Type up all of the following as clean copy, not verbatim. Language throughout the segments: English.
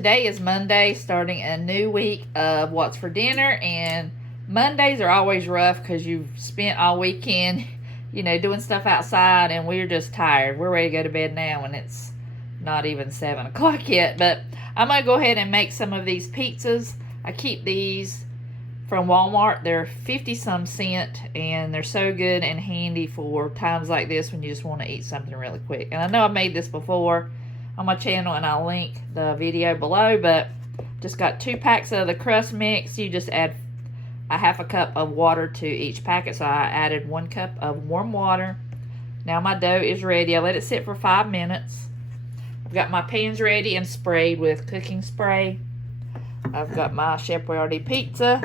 today is Monday, starting a new week of what's for dinner, and Mondays are always rough because you've spent all weekend, doing stuff outside, and we're just tired. We're ready to go to bed now, and it's not even 7 o'clock yet, but I'm going to go ahead and make some of these pizzas. I keep these from Walmart. They're 50-some cents, and they're so good and handy for times like this when you just want to eat something really quick. And I know I've made this before on my channel, and I'll link the video below, but just got 2 packs of the crust mix. You just add a half a cup of water to each packet, so I added 1 cup of warm water. Now my dough is ready. I let it sit for 5 minutes. I've got my pans ready and sprayed with cooking spray. I've got my Chef Boyardee pizza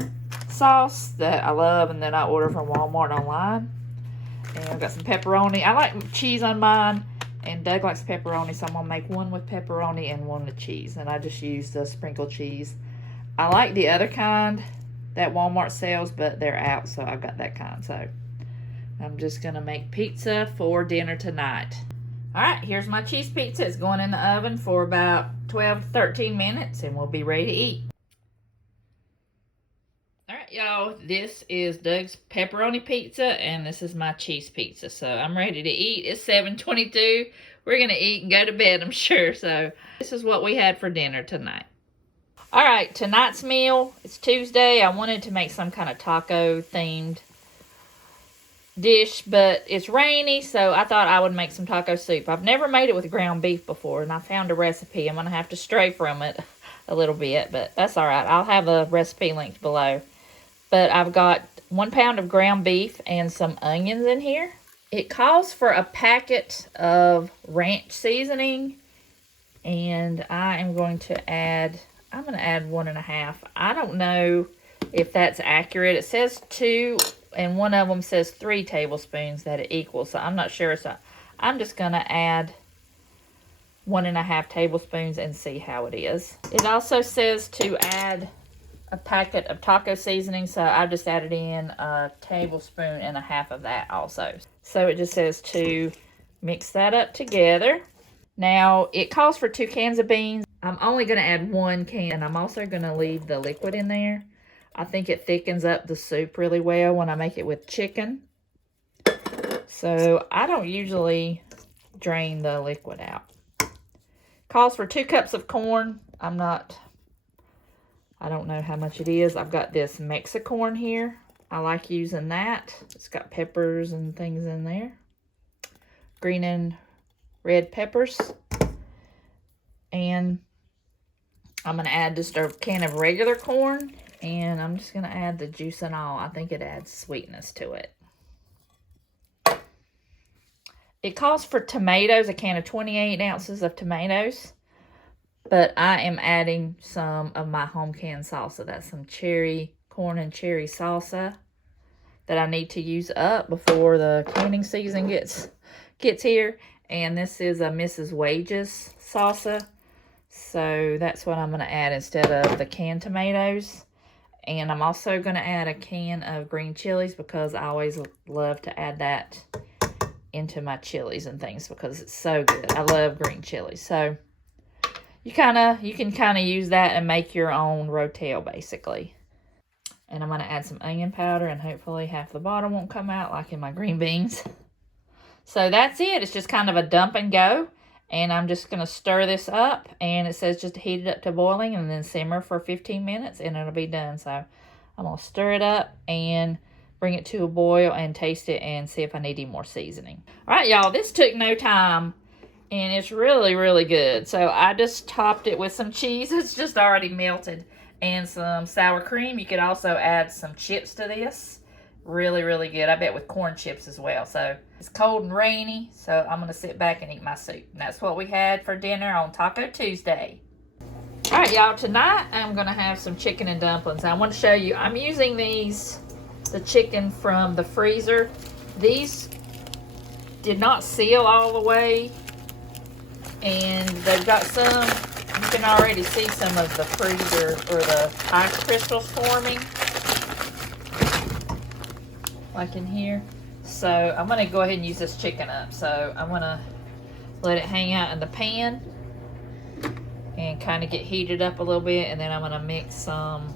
sauce that I love and that I order from Walmart online. And I've got some pepperoni. I like cheese on mine, and Doug likes pepperoni, so I'm going to make one with pepperoni and one with cheese. And I just use the sprinkled cheese. I like the other kind that Walmart sells, but they're out, so I've got that kind. So I'm just going to make pizza for dinner tonight. Alright, here's my cheese pizza. It's going in the oven for about 12 to 13 minutes, and we'll be ready to eat. Alright, y'all, this is Doug's pepperoni pizza, and this is my cheese pizza. So I'm ready to eat. It's 7:22. We're going to eat and go to bed, I'm sure. So this is what we had for dinner tonight. Alright, tonight's meal, it's Tuesday. I wanted to make some kind of taco-themed dish, but it's rainy, so I thought I would make some taco soup. I've never made it with ground beef before, and I found a recipe. I'm going to have to stray from it a little bit, but that's all right. I'll have a recipe linked below. But I've got 1 pound of ground beef and some onions in here. It calls for a packet of ranch seasoning, and I'm going to add 1.5. I don't know if that's accurate. It says 2, and one of them says 3 tablespoons that it equals, so I'm not sure. So I'm just going to add 1.5 tablespoons and see how it is. It also says to add a packet of taco seasoning, so I just added in 1.5 tablespoons of that also. So it just says to mix that up together. Now it calls for 2 cans of beans. I'm only going to add 1 can, and I'm also going to leave the liquid in there. I think it thickens up the soup really well when I make it with chicken. So I don't usually drain the liquid out. Calls for 2 cups of corn. I don't know how much it is. I've got this Mexicorn here. I like using that. It's got peppers and things in there. Green and red peppers. And I'm going to add just a can of regular corn. And I'm just going to add the juice and all. I think it adds sweetness to it. It calls for tomatoes, a can of 28 ounces of tomatoes. But I am adding some of my home canned salsa. That's some corn and cherry salsa that I need to use up before the canning season gets here. And this is a Mrs. Wages salsa. So that's what I'm going to add instead of the canned tomatoes. And I'm also going to add a can of green chilies because I always love to add that into my chilies and things because it's so good. I love green chilies. So you can kind of use that and make your own rotel basically. And I'm going to add some onion powder, and hopefully half the bottom won't come out like in my green beans. So that's it. It's just kind of a dump and go. And I'm just going to stir this up, and it says just to heat it up to boiling and then simmer for 15 minutes and it'll be done. So I'm going to stir it up and bring it to a boil and taste it and see if I need any more seasoning. All right, y'all, this took no time, and it's really, really good. So I just topped it with some cheese. It's just already melted, and some sour cream. You could also add some chips to this. Really, really good. I bet with corn chips as well. So it's cold and rainy, so I'm going to sit back and eat my soup. And that's what we had for dinner on Taco Tuesday. All right, y'all. Tonight I'm going to have some chicken and dumplings. I want to show you. I'm using the chicken from the freezer. These did not seal all the way, and they've got some. You can already see some of the freezer or the ice crystals forming, like in here. So I'm going to go ahead and use this chicken up. So I'm going to let it hang out in the pan. and kind of get heated up a little bit. And then I'm gonna mix some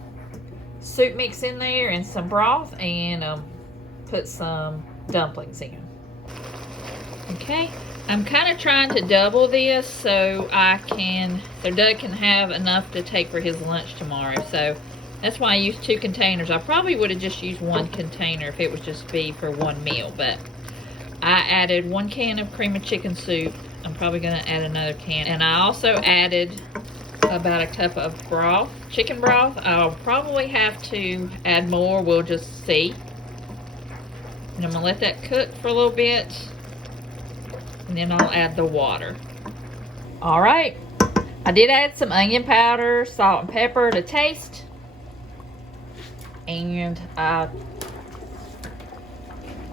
soup mix in there and some broth, and put some dumplings in. Okay, I'm kind of trying to double this so Doug can have enough to take for his lunch tomorrow. So that's why I used 2 containers. I probably would have just used 1 container if it was just be for 1 meal, but I added 1 can of cream of chicken soup. I'm probably gonna add another can. And I also added about a cup of broth, chicken broth. I'll probably have to add more, we'll just see. And I'm gonna let that cook for a little bit, and then I'll add the water. All right, I did add some onion powder, salt and pepper to taste. And I'm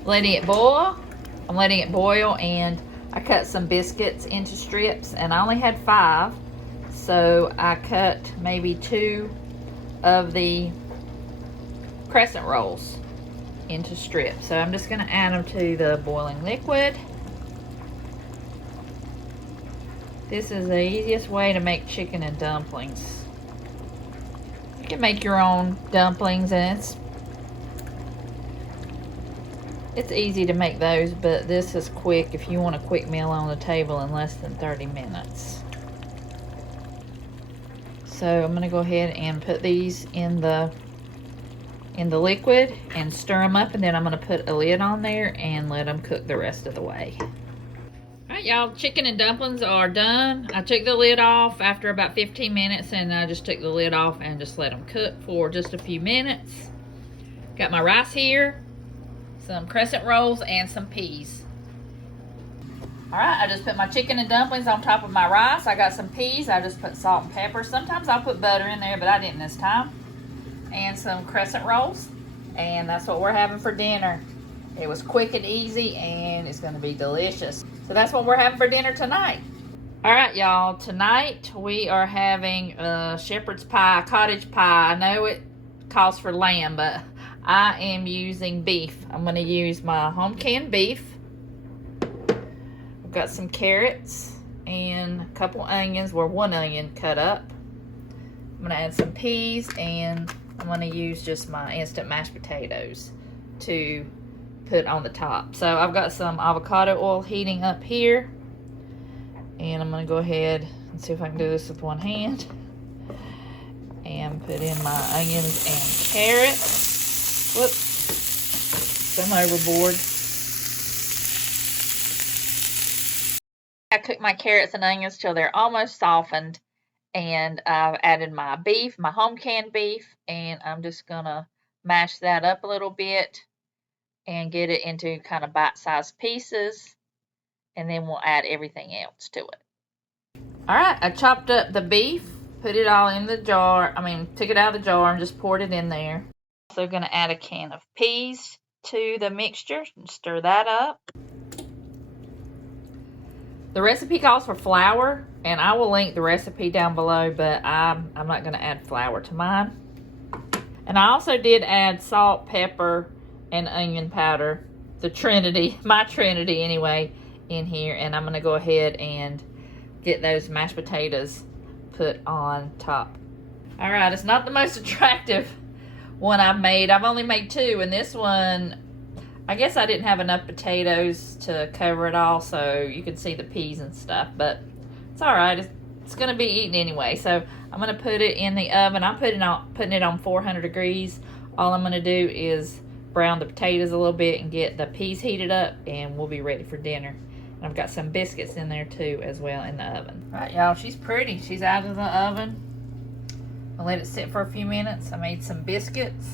letting it boil. And I cut some biscuits into strips, and I only had 5. So I cut maybe 2 of the crescent rolls into strips. So I'm just gonna add them to the boiling liquid. This is the easiest way to make chicken and dumplings. You can make your own dumplings, and it's easy to make those, but this is quick if you want a quick meal on the table in less than 30 minutes. So I'm gonna go ahead and put these in the liquid and stir them up, and then I'm gonna put a lid on there and let them cook the rest of the way. All right, y'all, chicken and dumplings are done. I took the lid off after about 15 minutes, and I just took the lid off and just let them cook for just a few minutes. Got my rice here, some crescent rolls, and some peas. All right, I just put my chicken and dumplings on top of my rice. I got some peas. I just put salt and pepper. Sometimes I'll put butter in there, but I didn't this time. And some crescent rolls. And that's what we're having for dinner. It was quick and easy, and it's gonna be delicious. So that's what we're having for dinner tonight. All right, y'all, tonight we are having shepherd's pie, cottage pie. I know it calls for lamb, but I am using beef. I'm gonna use my home canned beef. I've got some carrots and a couple onions, or 1 onion cut up. I'm gonna add some peas, and I'm gonna use just my instant mashed potatoes to put on the top. So I've got some avocado oil heating up here, and I'm gonna go ahead and see if I can do this with 1 hand and put in my onions and carrots. Whoops, some overboard. I cook my carrots and onions till they're almost softened, and I've added my beef, my home canned beef, and I'm just gonna mash that up a little bit and get it into kind of bite-sized pieces, and then we'll add everything else to it. All right, I chopped up the beef, put it all in the jar. Took it out of the jar and just poured it in there. Also gonna add a can of peas to the mixture and stir that up. The recipe calls for flour, and I will link the recipe down below, but I'm not gonna add flour to mine. And I also did add salt, pepper, and onion powder, the trinity, my trinity anyway, in here. And I'm gonna go ahead and get those mashed potatoes put on top. All right, it's not the most attractive one I've made. I've only made 2, and this one, I guess I didn't have enough potatoes to cover it all, so you can see the peas and stuff, but it's all right. It's gonna be eaten anyway. So I'm gonna put it in the oven. I'm putting it on 400 degrees. All I'm gonna do is brown the potatoes a little bit and get the peas heated up, and we'll be ready for dinner. And I've got some biscuits in there too as well in the oven. All right, y'all, she's pretty. She's out of the oven. I'll let it sit for a few minutes. I made some biscuits,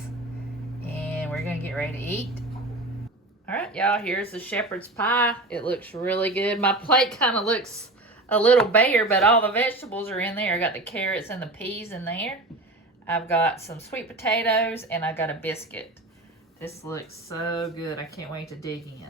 and we're gonna get ready to eat. All right, y'all, here's the shepherd's pie. It looks really good. My plate kind of looks a little bare, but all the vegetables are in there. I got the carrots and the peas in there. I've got some sweet potatoes, and I got a biscuit. This looks so good. I can't wait to dig in.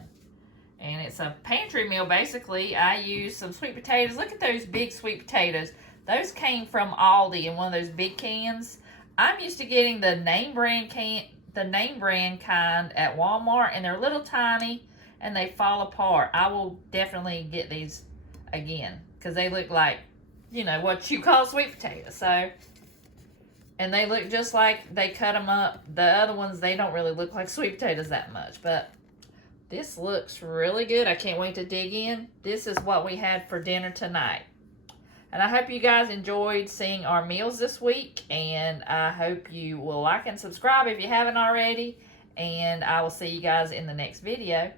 And it's a pantry meal, basically. I used some sweet potatoes. Look at those big sweet potatoes. Those came from Aldi in one of those big cans. I'm used to getting the name brand kind at Walmart, and they're little tiny and they fall apart. I will definitely get these again because they look like you know, what you call sweet potatoes. So, and they look just like they cut them up. The other ones, they don't really look like sweet potatoes that much, but this looks really good. I can't wait to dig in. This is what we had for dinner tonight. And I hope you guys enjoyed seeing our meals this week. And I hope you will like and subscribe if you haven't already. And I will see you guys in the next video.